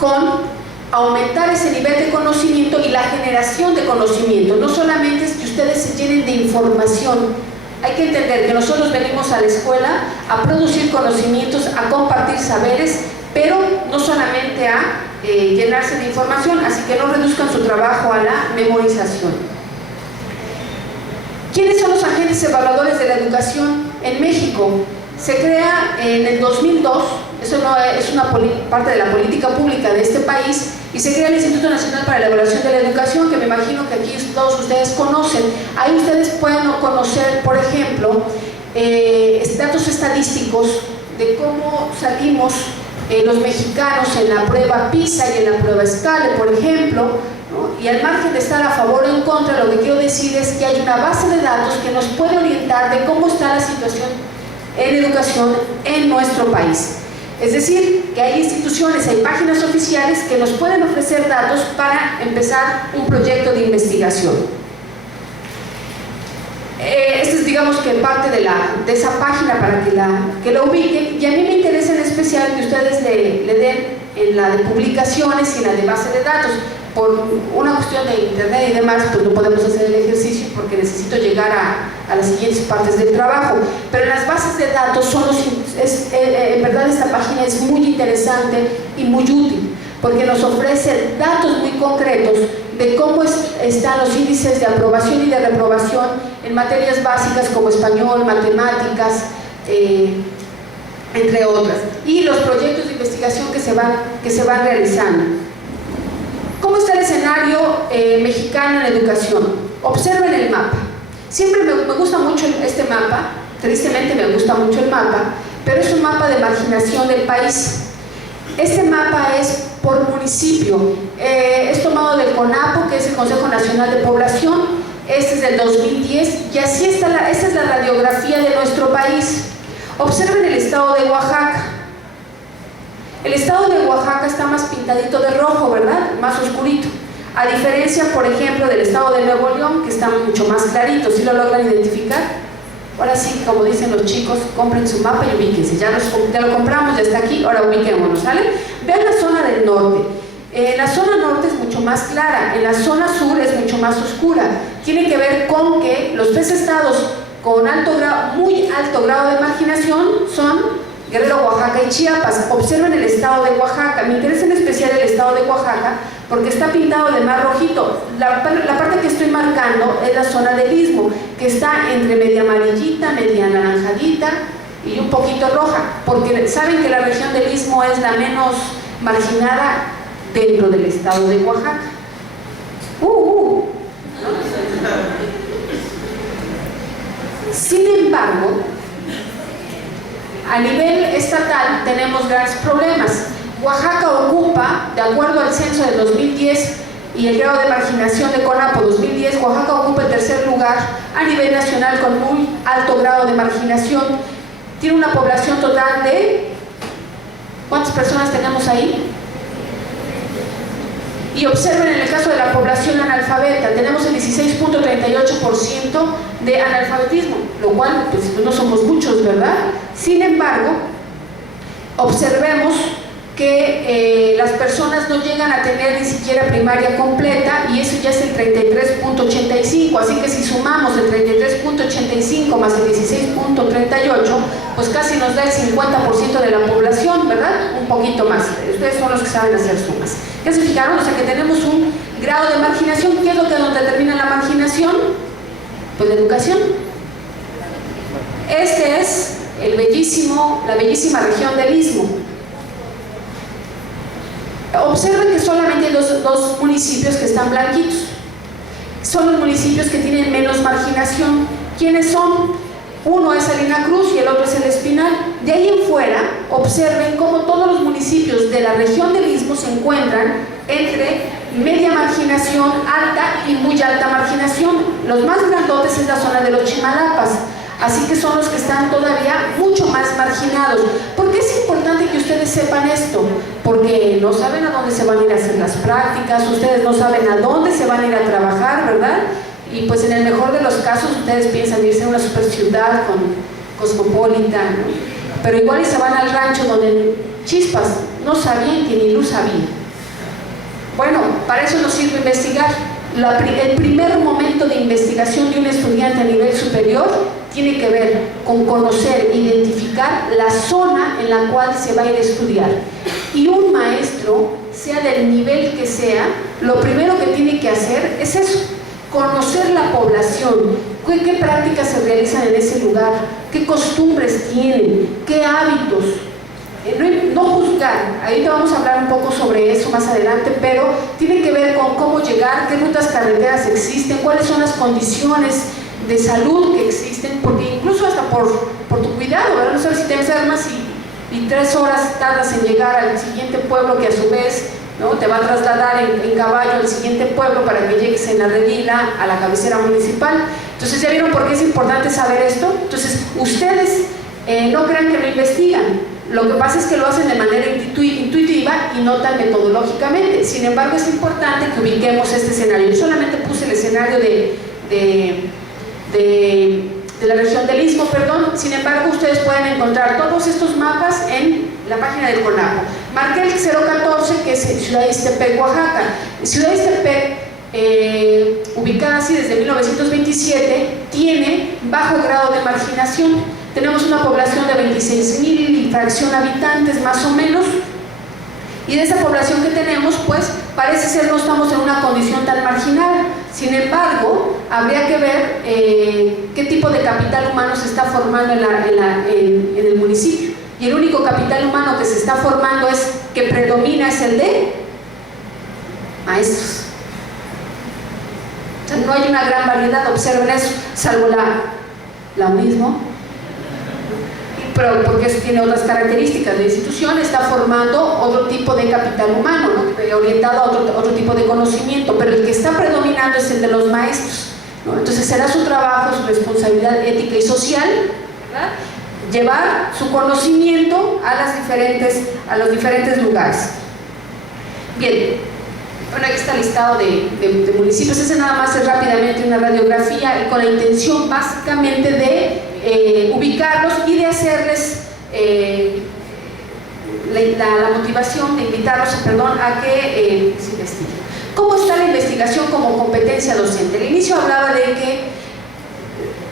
con aumentar ese nivel de conocimiento y la generación de conocimiento. No solamente es que ustedes se llenen de información. Hay que entender que nosotros venimos a la escuela a producir conocimientos, a compartir saberes, pero no solamente a llenarse de información, así que no reduzcan su trabajo a la memorización. ¿Quiénes son los agentes evaluadores de la educación en México? Se crea en el 2002, eso no es una parte de la política pública de este país, y se crea el Instituto Nacional para la Evaluación de la Educación, que me imagino que aquí todos ustedes conocen. Ahí ustedes pueden conocer, por ejemplo, datos estadísticos de cómo salimos los mexicanos en la prueba PISA y en la prueba SCALE, por ejemplo, ¿no? Y al margen de estar a favor o en contra, lo que quiero decir es que hay una base de datos que nos puede orientar de cómo está la situación en educación en nuestro país. Es decir, que hay instituciones, hay páginas oficiales que nos pueden ofrecer datos para empezar un proyecto de investigación. Esta es, digamos, que parte de esa página para que la ubiquen, y a mí me interesa en especial que ustedes le den en la de publicaciones y en la de base de datos. Por una cuestión de internet y demás, pues no podemos hacer el ejercicio porque necesito llegar a las siguientes partes del trabajo. Pero en las bases de datos en verdad esta página es muy interesante y muy útil, porque nos ofrece datos muy concretos de cómo están los índices de aprobación y de reprobación en materias básicas como español, matemáticas, entre otras, y los proyectos de investigación que se van realizando. ¿Cómo está el escenario mexicano en educación? Observen el mapa. Siempre me gusta mucho este mapa, tristemente me gusta mucho el mapa, pero es un mapa de marginación del país. Este mapa es por municipio, es tomado del CONAPO, que es el Consejo Nacional de Población. Este es del 2010, y así está esta es la radiografía de nuestro país. Observen el estado de Oaxaca. El estado de Oaxaca está más pintadito de rojo, ¿verdad? Más oscurito. A diferencia, por ejemplo, del estado de Nuevo León, que está mucho más clarito. ¿Sí lo logran identificar? Ahora sí, como dicen los chicos, compren su mapa y ubíquense. Ya lo compramos, ya está aquí, ahora ubiquémonos, ¿sale? Vean la zona del norte. La zona norte es mucho más clara, en la zona sur es mucho más oscura. Tiene que ver con que los tres estados con muy alto grado de marginación son Guerrero, Oaxaca y Chiapas. Observen el estado de me interesa en especial el estado de Oaxaca porque está pintado de más rojito. La parte que estoy marcando es la zona del Istmo, que está entre media amarillita, media anaranjadita y un poquito roja, porque saben que la región del Istmo es la menos marginada dentro del estado de Oaxaca. Sin embargo, a nivel estatal tenemos grandes problemas. Oaxaca ocupa, de acuerdo al censo de 2010 y el grado de marginación de CONAPO 2010, Oaxaca ocupa el tercer lugar a nivel nacional con muy alto grado de marginación. Tiene una población total de... ¿cuántas personas tenemos ahí? Y observen en el caso de la población analfabeta, tenemos el 16.38% de analfabetismo, lo cual pues no somos muchos, ¿verdad? Sin embargo, observemos que las personas no llegan a tener ni siquiera primaria completa y eso ya es el 33.85, así que si sumamos el 33.85 más el 16.38, pues casi nos da el 50% de la población, ¿verdad? Un poquito más. Ustedes son los que saben hacer sumas. ¿Ya se fijaron? O sea que tenemos un grado de marginación. ¿Qué es lo que nos determina la marginación? Pues la educación. Este es la bellísima región del Istmo. Observen que solamente hay dos municipios que están blanquitos. Son los municipios que tienen menos marginación. ¿Quiénes son? Uno es Salina Cruz y el otro es El Espinal. De ahí en fuera, observen cómo todos los municipios de la región del Istmo se encuentran entre media marginación, alta y muy alta marginación. Los más grandotes es la zona de los Chimalapas, así que son los que están todavía mucho más marginados. ¿Por qué es importante que ustedes sepan esto? Porque no saben a dónde se van a ir a hacer las prácticas, ustedes no saben a dónde se van a ir a trabajar, ¿verdad? Y pues en el mejor de los casos ustedes piensan irse a una super ciudad cosmopolita, ¿no? Pero igual y se van al rancho donde chispas, no sabían que ni luz había. Bueno, para eso nos sirve investigar. El primer momento de investigación de un estudiante a nivel superior tiene que ver con conocer, identificar la zona en la cual se va a ir a estudiar. Y un maestro, sea del nivel que sea, lo primero que tiene que hacer es eso: conocer la población, qué prácticas se realizan en ese lugar, qué costumbres tienen, qué hábitos. No juzgar, ahorita vamos a hablar un poco sobre eso más adelante, pero tiene que ver con cómo llegar, qué rutas carreteras existen, cuáles son las condiciones de salud que existen, porque incluso hasta por tu cuidado, ¿verdad? No sabes si te enfermas y 3 horas tardas en llegar al siguiente pueblo que a su vez, ¿no?, te va a trasladar en caballo al siguiente pueblo para que llegues en la redila a la cabecera municipal. Entonces, ¿ya vieron por qué es importante saber esto? Entonces, ustedes no crean que lo investigan. Lo que pasa es que lo hacen de manera intuitiva y no tan metodológicamente. Sin embargo, es importante que ubiquemos este escenario. Yo solamente puse el escenario de la región del Istmo, perdón. Sin embargo, ustedes pueden encontrar todos estos mapas en la página del CONAPO. Marqué el 014, que es Ciudad de Ixtepec, Oaxaca. Ciudad de Ixtepec, ubicada así desde 1927, tiene bajo grado de marginación. Tenemos una población de 26,000 y fracción habitantes, más o menos. Y de esa población que tenemos, pues, parece ser no estamos en una condición tan marginal. Sin embargo, habría que ver qué tipo de capital humano se está formando en el municipio. Y el único capital humano que se está formando que predomina es el de maestros. O sea, no hay una gran variedad, observen eso, salvo la misma. Pero porque eso tiene otras características. La institución está formando otro tipo de capital humano, ¿no?, orientado a otro tipo de conocimiento, pero el que está predominando es el de los maestros, ¿no? Entonces será su trabajo, su responsabilidad ética y social, ¿verdad?, llevar su conocimiento a los diferentes lugares. Bien, bueno, aquí está el listado de municipios. Ese nada más es rápidamente una radiografía y con la intención básicamente de ubicarlos y de hacerles la motivación de invitarlos a que se investiguen. ¿Cómo está la investigación como competencia docente? Al inicio hablaba de que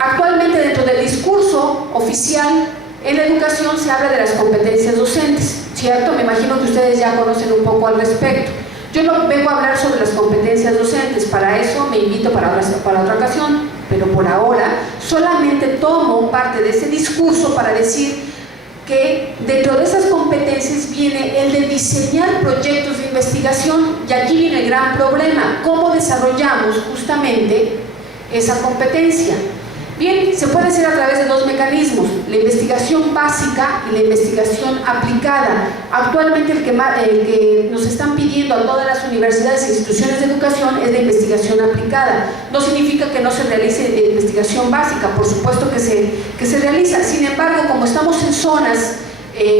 actualmente dentro del discurso oficial en la educación se habla de las competencias docentes. ¿cierto? Me imagino que ustedes ya conocen un poco al respecto. Yo no vengo a hablar sobre las competencias docentes, para eso me invito para otra ocasión, pero por ahora solamente tomo parte de ese discurso para decir que dentro de esas competencias viene el de diseñar proyectos de investigación, y aquí viene el gran problema: ¿cómo desarrollamos justamente esa competencia? Bien, se puede hacer a través de dos mecanismos: la investigación básica y la investigación aplicada. Actualmente el que nos están pidiendo a todas las universidades e instituciones de educación es la investigación aplicada. No significa que no se realice investigación básica, por supuesto que se realiza. Sin embargo, como estamos en zonas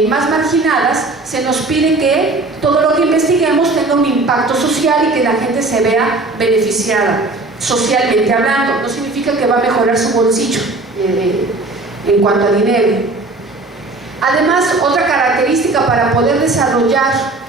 más marginadas, se nos pide que todo lo que investiguemos tenga un impacto social y que la gente se vea beneficiada socialmente hablando. No significa que va a mejorar su bolsillo en cuanto a dinero. Además, otra característica para poder desarrollar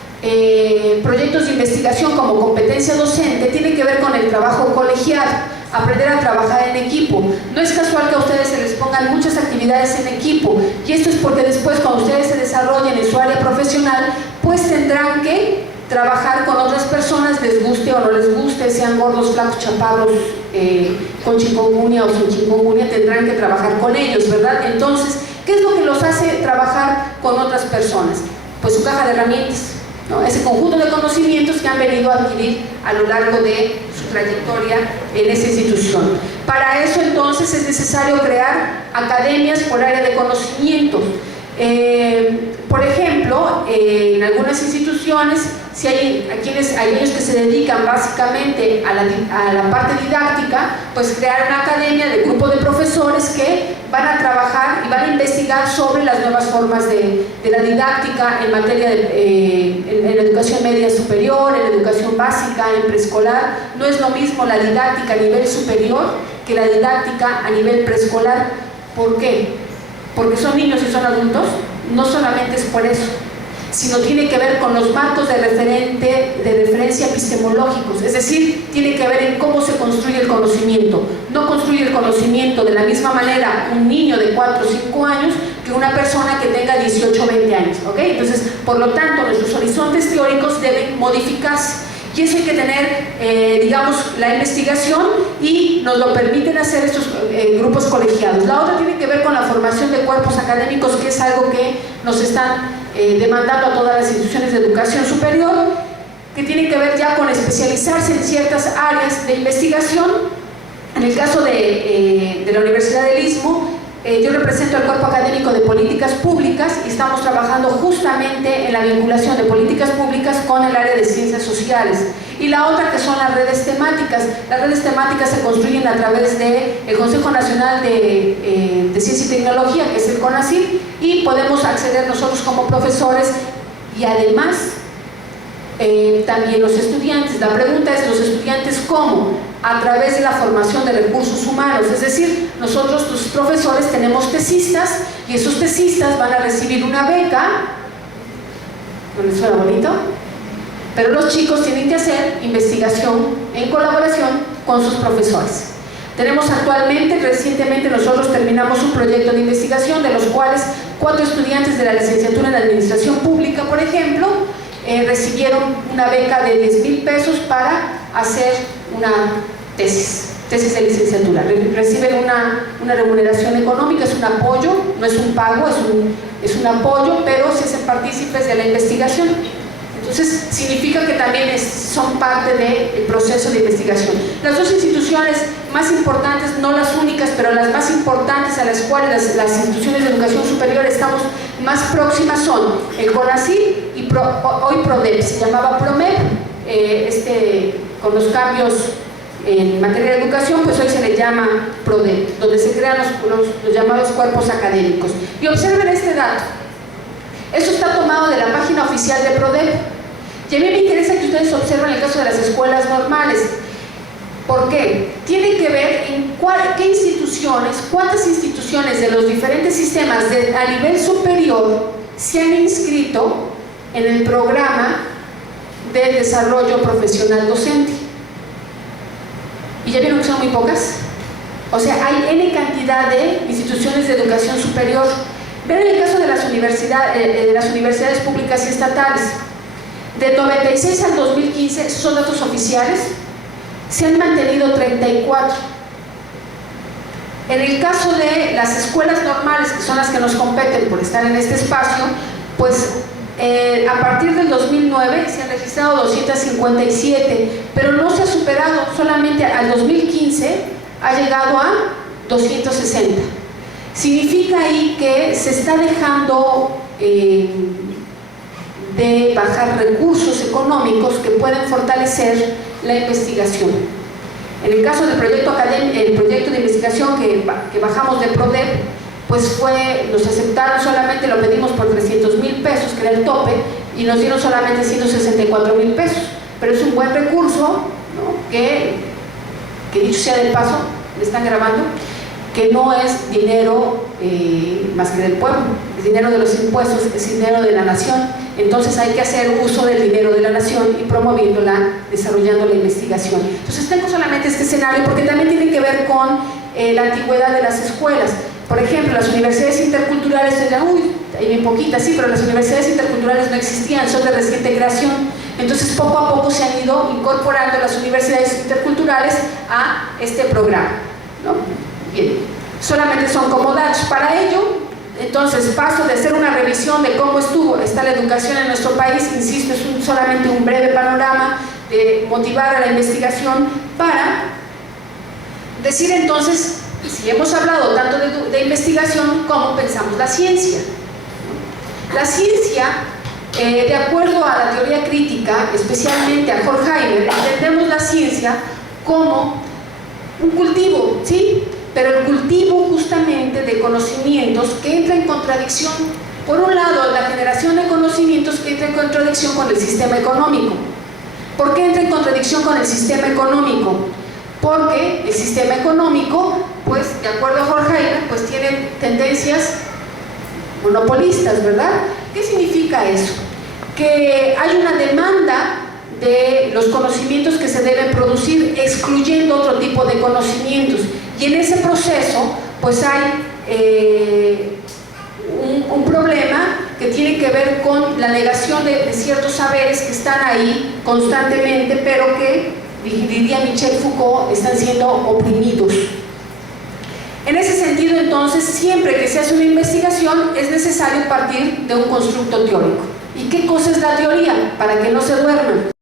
proyectos de investigación como competencia docente tiene que ver con el trabajo colegial, aprender a trabajar en equipo. No es casual que a ustedes se les pongan muchas actividades en equipo, y esto es porque después, cuando ustedes se desarrollen en su área profesional, pues tendrán que trabajar con otras personas, les guste o no les guste, sean gordos, flacos, chaparros, con chikungunya o sin chikungunya, tendrán que trabajar con ellos, ¿verdad? Entonces, ¿qué es lo que los hace trabajar con otras personas? Pues su caja de herramientas, ¿no? Ese conjunto de conocimientos que han venido a adquirir a lo largo de su trayectoria en esa institución. Para eso, entonces, es necesario crear academias por área de conocimientos. Por ejemplo, en algunas instituciones, si hay aquellos que se dedican básicamente a la parte didáctica, pues crear una academia de grupo de profesores que van a trabajar y van a investigar sobre las nuevas formas de la didáctica en materia en la educación media superior, en la educación básica, en preescolar. No es lo mismo la didáctica a nivel superior que la didáctica a nivel preescolar. ¿Por qué? Porque son niños y son adultos. No solamente es por eso, sino tiene que ver con los marcos de referencia epistemológicos, es decir, tiene que ver en cómo se construye el conocimiento. No construye el conocimiento de la misma manera un niño de 4 o 5 años que una persona que tenga 18 o 20 años, ¿ok? Entonces, por lo tanto, nuestros horizontes teóricos deben modificarse. Y eso hay que tener, digamos, la investigación, y nos lo permiten hacer estos grupos colegiados. La otra tiene que ver con la formación de cuerpos académicos, que es algo que nos están demandando a todas las instituciones de educación superior, que tiene que ver ya con especializarse en ciertas áreas de investigación. En el caso de la Universidad del Istmo, yo represento al Cuerpo Académico de Políticas Públicas y estamos trabajando justamente en la vinculación de políticas públicas con el área de ciencias sociales. Y la otra, que son las redes temáticas. Las redes temáticas se construyen a través del Consejo Nacional de Ciencia y Tecnología, que es el CONACYT, y podemos acceder nosotros como profesores y además también los estudiantes. La pregunta es: ¿los estudiantes cómo? A través de la formación de recursos humanos, es decir, nosotros los profesores tenemos tesistas, y esos tesistas van a recibir una beca. ¿No les suena bonito? Pero los chicos tienen que hacer investigación en colaboración con sus profesores. Tenemos actualmente, recientemente nosotros terminamos un proyecto de investigación, de los cuales 4 estudiantes de la licenciatura en Administración Pública, por ejemplo, recibieron una beca de 10,000 pesos para hacer una tesis de licenciatura. Reciben una remuneración económica, es un apoyo, no es un pago, es un apoyo, pero se hacen partícipes de la investigación. Entonces, significa que también son parte del proceso de investigación. Las dos instituciones más importantes, no las únicas, pero las más importantes a las cuales las instituciones de educación superior estamos más próximas son el CONACYT y hoy PRODEP, se llamaba PROMEP, con los cambios en materia de educación, pues hoy se le llama PRODEP, donde se crean los llamados cuerpos académicos. Y observen este dato. Eso está tomado de la página oficial de PRODEP. Y a mí me interesa que ustedes observen el caso de las escuelas normales. ¿Por qué? Tiene que ver en qué instituciones, cuántas instituciones de los diferentes sistemas a nivel superior se han inscrito en el programa de desarrollo profesional docente. ¿Y ya vieron que son muy pocas? O sea, hay N cantidad de instituciones de educación superior. Vean el caso de las universidades públicas y estatales. Del 96 al 2015, esos son datos oficiales, se han mantenido 34. En el caso de las escuelas normales, que son las que nos competen por estar en este espacio, pues a partir del 2009 se han registrado 257, pero no se ha superado, solamente al 2015 ha llegado a 260. Significa ahí que se está dejando de bajar recursos económicos que pueden fortalecer la investigación. En el caso del proyecto de investigación que bajamos de PRODEP, pues nos aceptaron solamente, lo pedimos por 300,000 pesos, que era el tope, y nos dieron solamente 164,000 pesos. Pero es un buen recurso, ¿no? que dicho sea de paso, me están grabando, que no es dinero más que del pueblo, es dinero de los impuestos, es dinero de la nación. Entonces hay que hacer uso del dinero de la nación y promoviéndola, desarrollando la investigación. Entonces tengo solamente este escenario porque también tiene que ver con la antigüedad de las escuelas. Por ejemplo, las universidades interculturales, hay bien poquitas, sí, pero las universidades interculturales no existían, son de reciente creación. Entonces poco a poco se han ido incorporando las universidades interculturales a este programa, ¿no? Bien, solamente son como datos para ello. Entonces paso de hacer una revisión de cómo está la educación en nuestro país, insisto, es solamente un breve panorama de motivar a la investigación para decir entonces, si hemos hablado tanto de investigación, ¿cómo pensamos la ciencia? La ciencia, de acuerdo a la teoría crítica, especialmente a Horkheimer, entendemos la ciencia como un cultivo, ¿sí? Pero el cultivo justamente de conocimientos que entra en contradicción, por un lado, la generación de conocimientos que entra en contradicción con el sistema económico. ¿Por qué entra en contradicción con el sistema económico? Porque el sistema económico, pues, de acuerdo a Horkheimer, pues tiene tendencias monopolistas, ¿verdad? ¿Qué significa eso? Que hay una demanda de los conocimientos que se deben producir, excluyendo otro tipo de conocimientos. Y en ese proceso, pues hay un problema que tiene que ver con la negación de ciertos saberes que están ahí constantemente, pero que, diría Michel Foucault, están siendo oprimidos. En ese sentido, entonces, siempre que se hace una investigación, es necesario partir de un constructo teórico. ¿Y qué cosa es la teoría? Para que no se duerman.